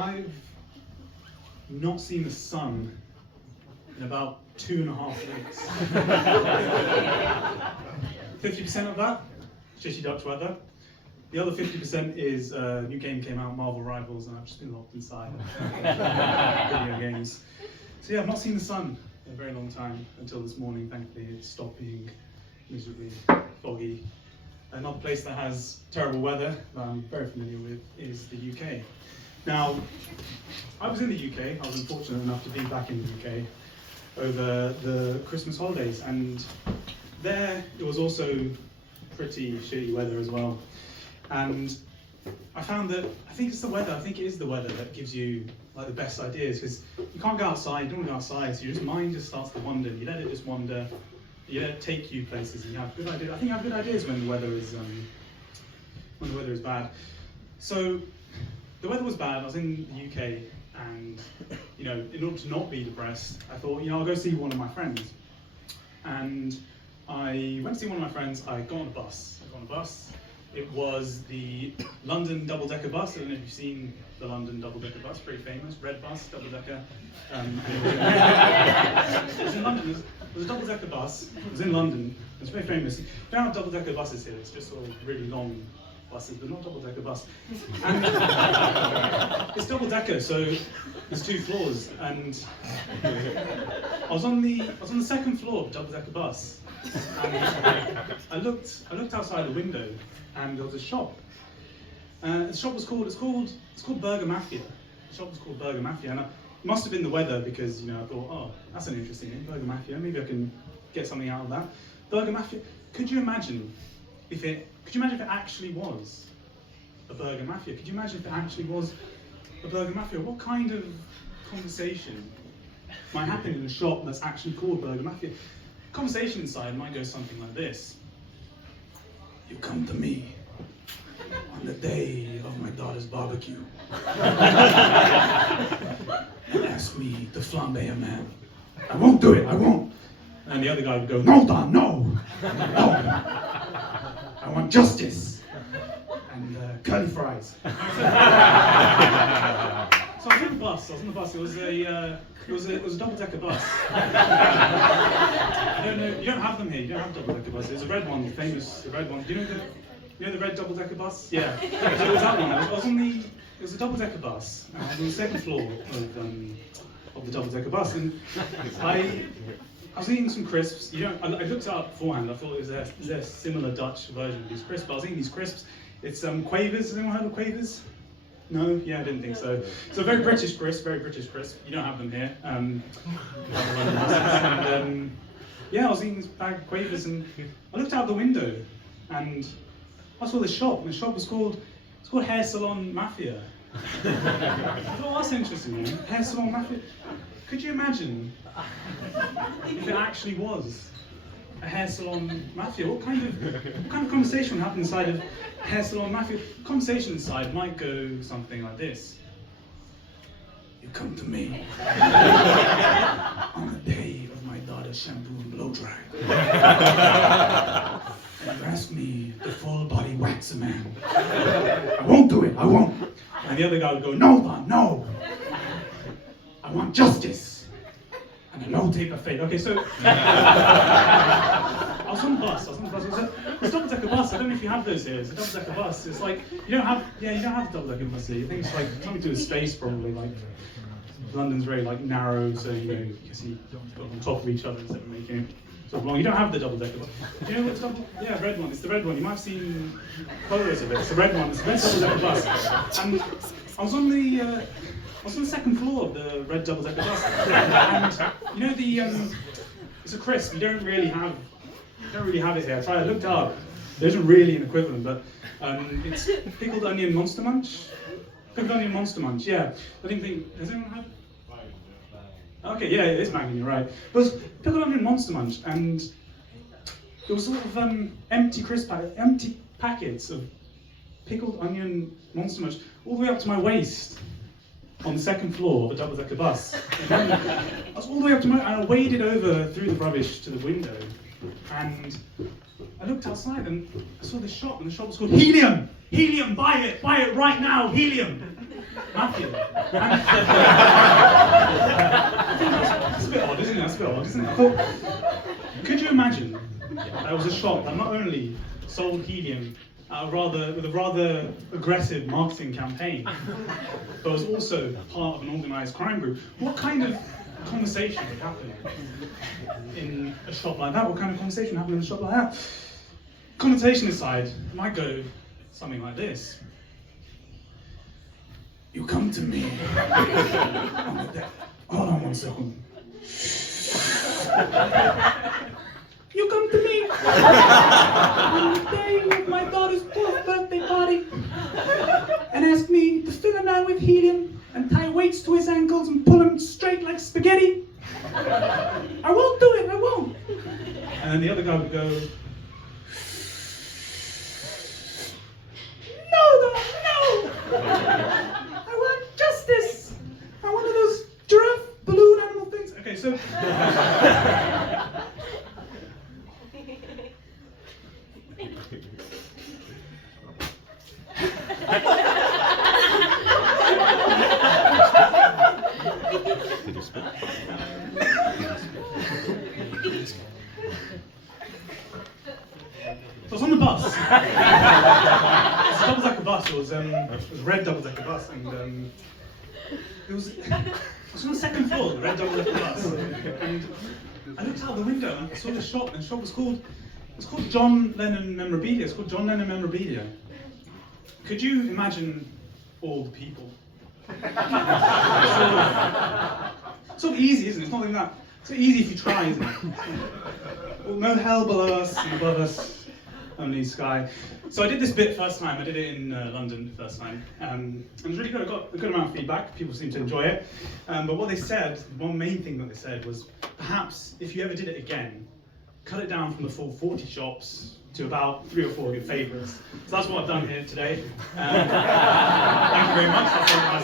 I've not seen the sun in about 2.5 weeks. 50% of that, shitty Dutch weather. The other 50% is a new game came out, Marvel Rivals, and I've just been locked inside video games. So yeah, I've not seen the sun in a very long time until this morning. Thankfully, it stopped being miserably foggy. Another place that has terrible weather that I'm very familiar with is the UK. Now, I was in the UK. I was unfortunate enough to be back in the UK over the Christmas holidays, and there it was also pretty shitty weather as well. And I found that I think it is the weather that gives you like the best ideas, because you can't go outside, you don't want to go outside, so your mind just starts to wander. You let it just wander, you let it take you places, and you have good ideas. I think you have good ideas when the weather is bad. So the weather was bad. I was in the UK, and in order to not be depressed, I thought, I'll go see one of my friends. And I went to see one of my friends. I got on a bus. It was the London double-decker bus. I don't know if you've seen the London double-decker bus, pretty famous, red bus, double-decker. It was in London. It was a double-decker bus. It was in London. It's very famous. You don't have double-decker buses here. It's just sort of really long buses, but not double-decker bus. And it's double-decker, so there's 2 floors. And I was on the second floor of the double-decker bus. And I looked outside the window, and there was a shop. The shop was called Burger Mafia. The shop was called Burger Mafia, and it must have been the weather, because I thought, oh, that's an interesting name, Burger Mafia. Maybe I can get something out of that. Burger Mafia. Could you imagine if it actually was a Burger Mafia? Could you imagine if it actually was a Burger Mafia? What kind of conversation might happen in a shop that's actually called Burger Mafia? Conversation inside might go something like this. You come to me on the day of my daughter's barbecue and ask me to flambe a man. I won't do it, I won't. And the other guy would go, no, Don, no. I want justice and curly fries. So I was on the bus. It was a double-decker bus. I don't know. You don't have them here. You don't have double-decker buses. There's a red one, the red one. Do you know the red double-decker bus? Yeah. So it was that one. It was a double-decker bus. And I was on the second floor of the double-decker bus, and I was eating some crisps. I looked it up beforehand. I thought, is there a similar Dutch version of these crisps? But I was eating these crisps. It's quavers. Has anyone heard of quavers? No? Yeah, I didn't think so. So very British crisp. You don't have them here. I was eating this bag of quavers, and I looked out the window, and I saw this shop. And the shop was called Hair Salon Mafia. I thought, oh, that's interesting. Hair Salon Mafia. Could you imagine if it actually was a hair salon mafia? What kind of conversation would happen inside of hair salon mafia? Conversation inside might go something like this. You come to me on the day of my daughter's shampoo and blow dry. And you ask me to full body wax a man. I won't do it, I won't. And the other guy would go, no, Don, no. I want justice and a low taper fade. Okay, so I was on the bus. It was a double-decker bus. I don't know if you have those here. It's a double-decker bus. It's like you don't have a double-decker bus here. You think it's like something to do with space, probably. Like London's very narrow, so you can put on top of each other instead of making it sort of long. You don't have the double-decker bus. Do you know what's red one? It's the red one. You might have seen photos of it. It's the red one. It's the red double-decker bus. And I was on the second floor of the red double-decker bus, and it's a crisp. You don't really have it here. I looked up. There isn't really an equivalent, but it's pickled onion Monster Munch. Pickled onion Monster Munch. Yeah. I didn't think. Does anyone have it? Okay. Yeah, it is banging. You're right. But it was pickled onion Monster Munch, and there was sort of empty packets of pickled onion Monster Munch all the way up to my waist. On the second floor of a double-decker bus. I was all the way up to and I waded over through the rubbish to the window, and I looked outside and I saw this shop, and the shop was called Helium! Helium, buy it right now, Helium! Matthew. And that's a bit odd, isn't it? That's a bit odd, isn't it? I thought, could you imagine there was a shop that not only sold helium with a rather aggressive marketing campaign, but was also part of an organised crime group? What kind of conversation would happen in a shop like that? What kind of conversation would happen in a shop like that? Connotation aside, it might go something like this. You come to me. Hold on 1 second. You come to me on the day of my daughter's 4th birthday party and ask me to fill a man with helium and tie weights to his ankles and pull him straight like spaghetti. I won't do it, I won't. And then the other guy would go, no. I want justice. I want one of those giraffe balloon animal things. Okay, so. Did you spit? So I was on the bus. It was a double-decker bus. It was a red double-decker bus, and I was on the second floor of the red double-decker bus. And I looked out the window and I saw the shop, and the shop was called John Lennon Memorabilia. It's called John Lennon Memorabilia. Could you imagine all the people? Sort of easy, isn't it? It's not like that. It's so easy if you try, isn't it? Well, no hell below us and above us. Only sky. So I did this bit first time. I did it in London first time. And it was really good. I got a good amount of feedback. People seemed to enjoy it. But what they said, one main thing that they said was, perhaps if you ever did it again, cut it down from the full 40 shops to about 3 or 4 of your favourites. So that's what I've done here today. Thank you very much. That's all I